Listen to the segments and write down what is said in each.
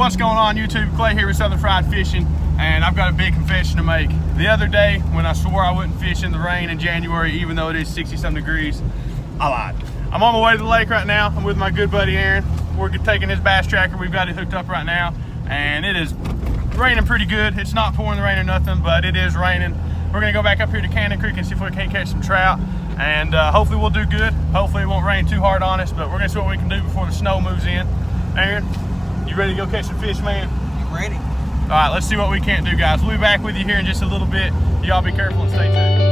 What's going on YouTube? Clay here with Southern Fried Fishing, and I've got a big confession to make. The other day when I swore I wouldn't fish in the rain in January even though it is 60-some degrees, I lied. I'm on my way to the lake right now. I'm with my good buddy Aaron. We're taking his bass tracker. We've got it hooked up right now and it is raining pretty good. It's not pouring the rain or nothing, but it is raining. We're gonna go back up here to Cannon Creek and see if we can't catch some trout, and hopefully we'll do good. Hopefully it won't rain too hard on us, but we're gonna see what we can do before the snow moves in. Aaron, you ready to go catch some fish, man? I'm ready. All right, let's see what we can't do, guys. We'll be back with you here in just a little bit. Y'all be careful and stay tuned.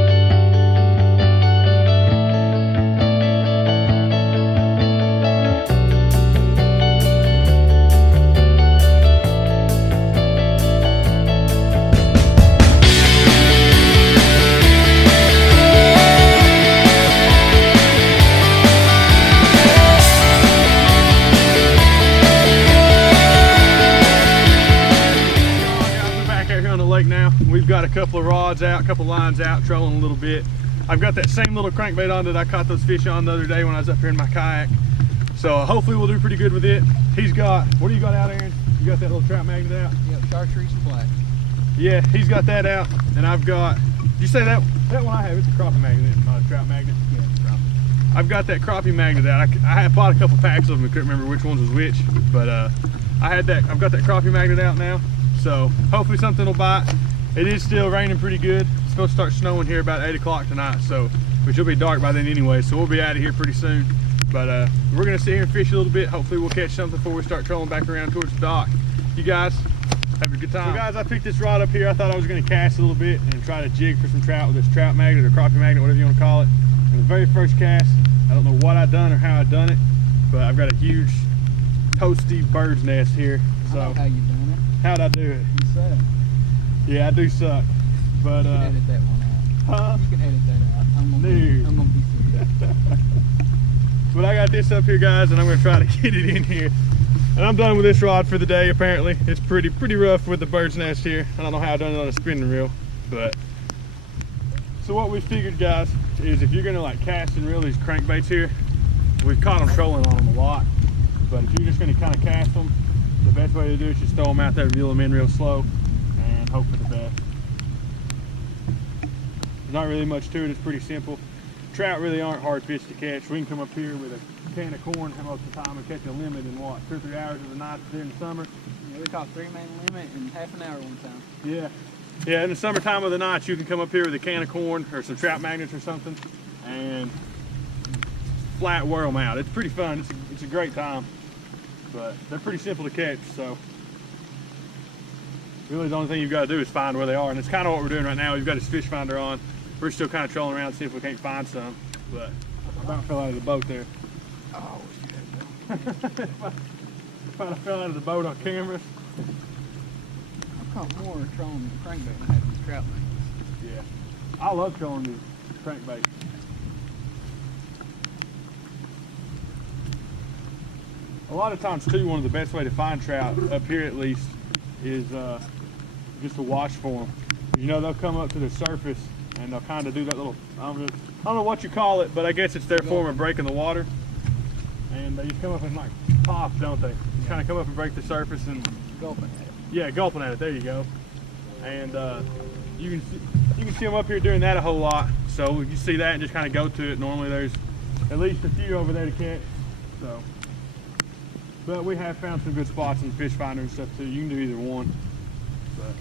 Now we've got a couple of rods out, a couple lines out, trolling a little bit. I've got that same little crankbait on that I caught those fish on the other day when I was up here in my kayak, so hopefully we'll do pretty good with it. He's got, what do you got out, Aaron? You got that little trout magnet out? Yep, chartreuse and black. Yeah, he's got that out, and I've got, did you say that one I have, it's a crappie magnet, not a trout magnet? Yeah, it's crappie. I've got that crappie magnet out. I had bought a couple packs of them, I couldn't remember which ones was which, but I've got that crappie magnet out now. So hopefully something will bite. It is still raining pretty good. It's supposed to start snowing here about 8 o'clock tonight, so which will be dark by then anyway, so we'll be out of here pretty soon. But we're gonna sit here and fish a little bit. Hopefully we'll catch something before we start trolling back around towards the dock. You guys have a good time. So guys, I picked this rod up here. I thought I was gonna cast a little bit and try to jig for some trout with this trout magnet or crappie magnet, whatever you want to call it. And the very first cast, I don't know what I done or how I done it, but I've got a huge toasty bird's nest here. So I know how you done it. How'd I do it? You suck. Yeah, I do suck. But you can edit that one out. Huh? You can edit that out. I'm gonna be serious. But I got this up here, guys, and I'm gonna try to get it in here. And I'm done with this rod for the day. Apparently, it's pretty rough with the bird's nest here. I don't know how I done it on a spinning reel, but so what we figured, guys, is if you're gonna like cast and reel these crankbaits here, we've caught them trolling on them a lot. But if you're just gonna kind of cast them, the best way to do it is just throw them out there, reel them in real slow, and hope for the best. There's not really much to it, it's pretty simple. Trout really aren't hard fish to catch. We can come up here with a can of corn most of the time and catch a limit in what, 2 or 3 hours of the night during the summer. Yeah, we caught 3-man limit in half an hour one time. Yeah, in the summertime of the night you can come up here with a can of corn or some trout magnets or something and flat whirl them out. It's pretty fun, it's a great time. But they're pretty simple to catch, so really the only thing you've got to do is find where they are, and it's kind of what we're doing right now. We've got this fish finder on. We're still kind of trolling around to see if we can't find some, but I about fell out of the boat there. Oh shit. If I fell out of the boat on camera. I've caught more trolling crankbait than I have these trout magnets. Yeah, I love trolling these crankbaits. A lot of times too, one of the best way to find trout, up here at least, is just to watch for them. You know, they'll come up to the surface and they'll kind of do that little, I don't know what you call it, but I guess it's their form of breaking the water. And they just come up and like pop, don't they? Just kind of come up and break the surface and Gulping at it. Yeah, gulping at it. There you go. And you can see them up here doing that a whole lot. So you see that and just kind of go to it. Normally there's at least a few over there to catch. So. But we have found some good spots in the fish finder and stuff too. You can do either one. But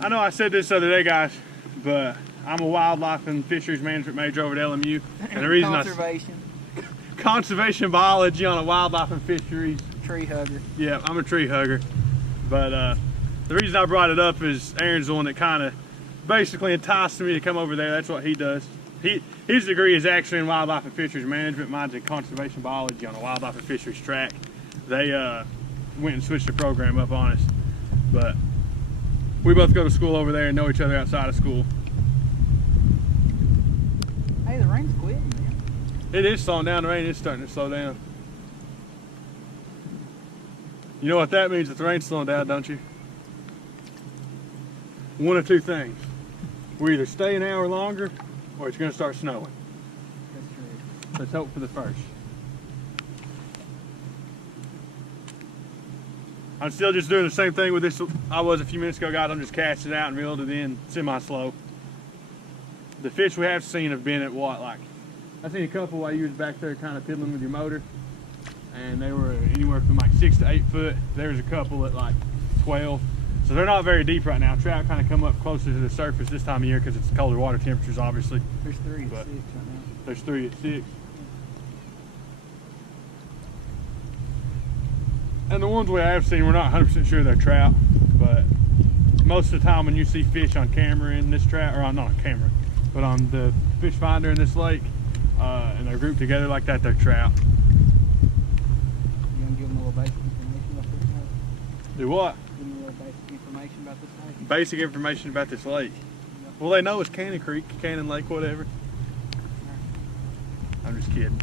I know I said this the other day, guys, but I'm a wildlife and fisheries management major over at LMU. And the reason conservation biology on a wildlife and fisheries. Tree hugger. Yeah, I'm a tree hugger. But the reason I brought it up is Aaron's the one that kind of basically enticed me to come over there. That's what he does. His degree is actually in wildlife and fisheries management. Mine's in conservation biology on a wildlife and fisheries track. They went and switched the program up on us. But we both go to school over there and know each other outside of school. Hey, the rain's quitting, man. It is slowing down. The rain is starting to slow down. You know what that means if the rain's slowing down, don't you? One of two things. We either stay an hour longer or it's going to start snowing. That's true. Let's hope for the first. I'm still just doing the same thing with this I was a few minutes ago, guys. I'm just casting it out and reeled it in semi-slow. The fish we have seen have been at what, like, I seen a couple while you was back there kind of piddling with your motor, and they were anywhere from like 6 to 8 foot. There's a couple at like 12. So they're not very deep right now. Trout kind of come up closer to the surface this time of year because it's colder water temperatures, obviously. There's 3 at 6 right now. There's 3 at 6. And the ones we have seen, we're not 100% sure they're trout, but most of the time when you see fish on camera in this trout, or not on camera, but on the fish finder in this lake, and they're grouped together like that, they're trout. You want to give them a little basic information about this lake? Do what? Give them a little basic information about this lake? Basic information about this lake. Well, they know it's Cannon Creek, Cannon Lake, whatever. I'm just kidding.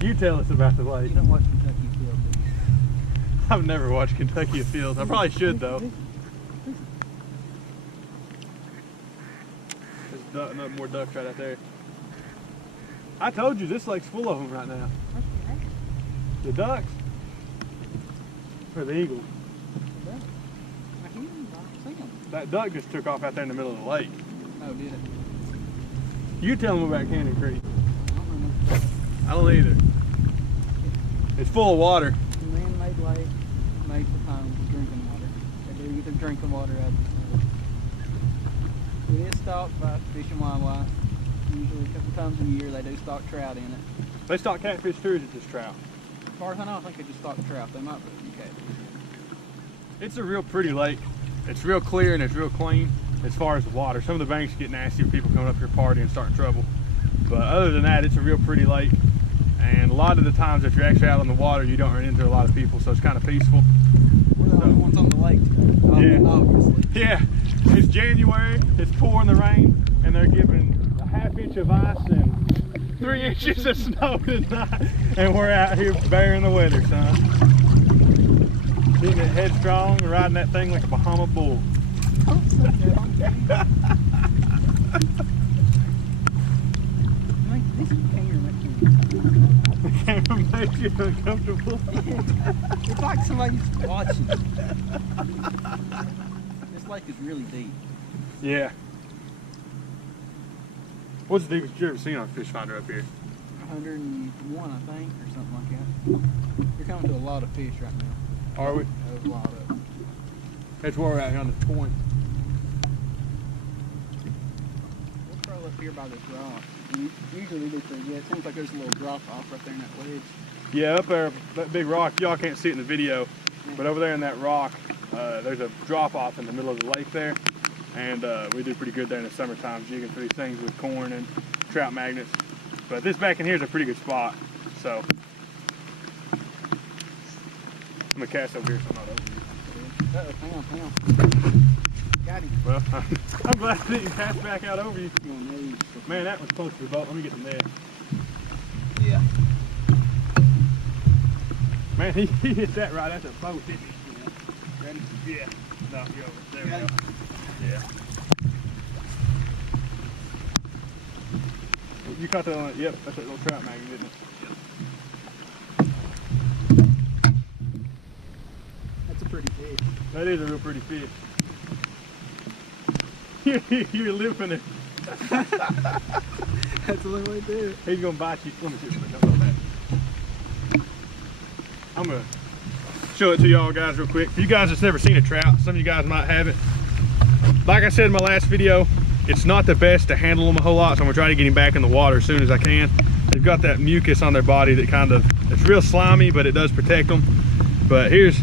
You tell us about the lake. You don't watch Kentucky Field, do you? I've never watched Kentucky Fields. I probably should, though. There's more ducks right out there. I told you this lake's full of them right now. The ducks? Or the eagles? I hear them. I see them. That duck just took off out there in the middle of the lake. Oh, did it? You tell them about Cannon Creek. I don't remember. I don't either. It's full of water. It's a man-made lake made for homes, drinking water. They do get their drinking water out of the lake. It is stocked by Fish and Wildlife. Usually a couple times a year they do stock trout in it. They stock catfish too, or is it just trout? As far as I know, I think they just stock trout. They might put some catfish. It's a real pretty lake. It's real clear and it's real clean as far as the water. Some of the banks get nasty with people coming up here partying and starting trouble. But other than that, it's a real pretty lake. And a lot of the times if you're actually out on the water, you don't run into a lot of people, so it's kind of peaceful. We're the only ones on the lake today, Yeah. obviously. Yeah, it's January, it's pouring the rain, and they're giving a ½ inch of ice and 3 inches of snow tonight. And we're out here bearing the weather, son. Getting it headstrong and riding that thing like a Bahama bull. Don't say that on camera. This camera makes me The camera makes you uncomfortable. It's like somebody's watching. This lake is really deep. Yeah. What's the deepest you ever seen on a fish finder up here? 101, I think, or something like that. You're coming to a lot of fish right now. Are we? There's a lot of them. That's where we're out here on this point. We'll throw up here by this rock. Usually we do pretty good. It seems like there's a little drop off right there in that ledge. Yeah, up there, that big rock, y'all can't see it in the video, but over there in that rock, there's a drop off in the middle of the lake there. And we do pretty good there in the summertime, jigging for these things with corn and trout magnets. But this back in here is a pretty good spot. So I'm gonna cast over here so I'm not over you. Hang on. Got him. Well, I'm glad I didn't cast back out over you. You want these? Man, that was close to the boat. Let me get the net. Yeah. Man, he hit that right at the boat, didn't he? Ready? Yeah. Knock you over. There we Got go. him. Yeah. You caught that on it? Yep, that's that little trout magnet, isn't it? Yep. That's a pretty fish. That is a real pretty fish. You're lipping it. That's the only way to do it. He's gonna bite you. Let me see if I can that. I'm gonna show it to y'all guys real quick. For you guys that's never seen a trout, some of you guys might have it. Like I said in my last video, it's not the best to handle them a whole lot, so I'm gonna try to get him back in the water as soon as I can. They've got that mucus on their body that it's real slimy, but it does protect them. But here's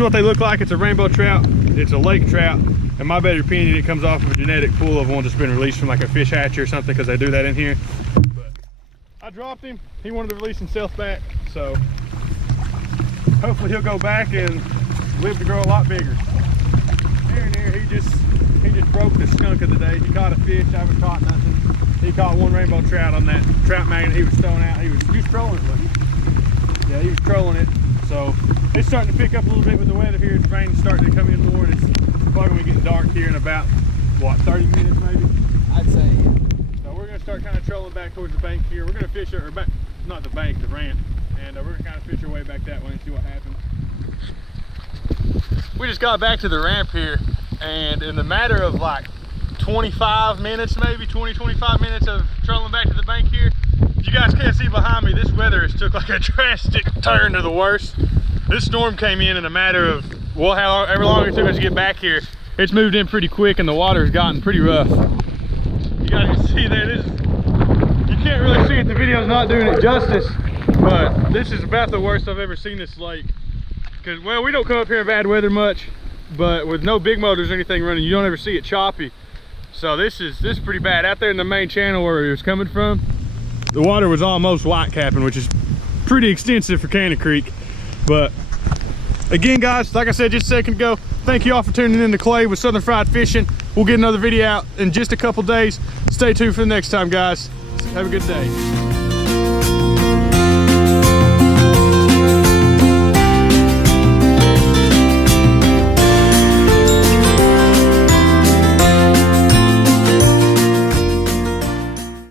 what they look like. It's a rainbow trout. It's a lake trout. In my better opinion, it comes off of a genetic pool of one that's been released from like a fish hatchery or something, because they do that in here. But I dropped him. He wanted to release himself back, so hopefully he'll go back and live to grow a lot bigger. Here, he just broke the skunk of the day. He caught a fish. I haven't caught nothing. He caught one rainbow trout on that trout magnet he was throwing out. He was trolling it, wasn't he? Yeah, he was trolling it. So it's starting to pick up a little bit with the weather here. It's rain's starting to come in more, and it's probably gonna be getting dark here in about, what, 30 minutes maybe? I'd say, yeah. So we're gonna start kind of trolling back towards the bank here. We're gonna fish, or back, not the bank, the ramp, and we're gonna kind of fish our way back that way and see what happens. We just got back to the ramp here, and in the matter of like 25 minutes, maybe 20-25 minutes of trolling back to the bank here, you guys can't see behind me, this weather has took like a drastic turn to the worst. This storm came in a matter of, well, however long it took us to get back here, it's moved in pretty quick and the water has gotten pretty rough. You guys can see there, you can't really see it, the video's not doing it justice, but this is about the worst I've ever seen this lake. Because, well, we don't come up here in bad weather much, but with no big motors or anything running, you don't ever see it choppy. So this is pretty bad. Out there in the main channel where it was coming from, the water was almost white capping, which is pretty extensive for Cannon Creek. But again, guys, like I said just a second ago, thank you all for tuning in to Clay with Southern Fried Fishing. We'll get another video out in just a couple days. Stay tuned for the next time, guys. Have a good day.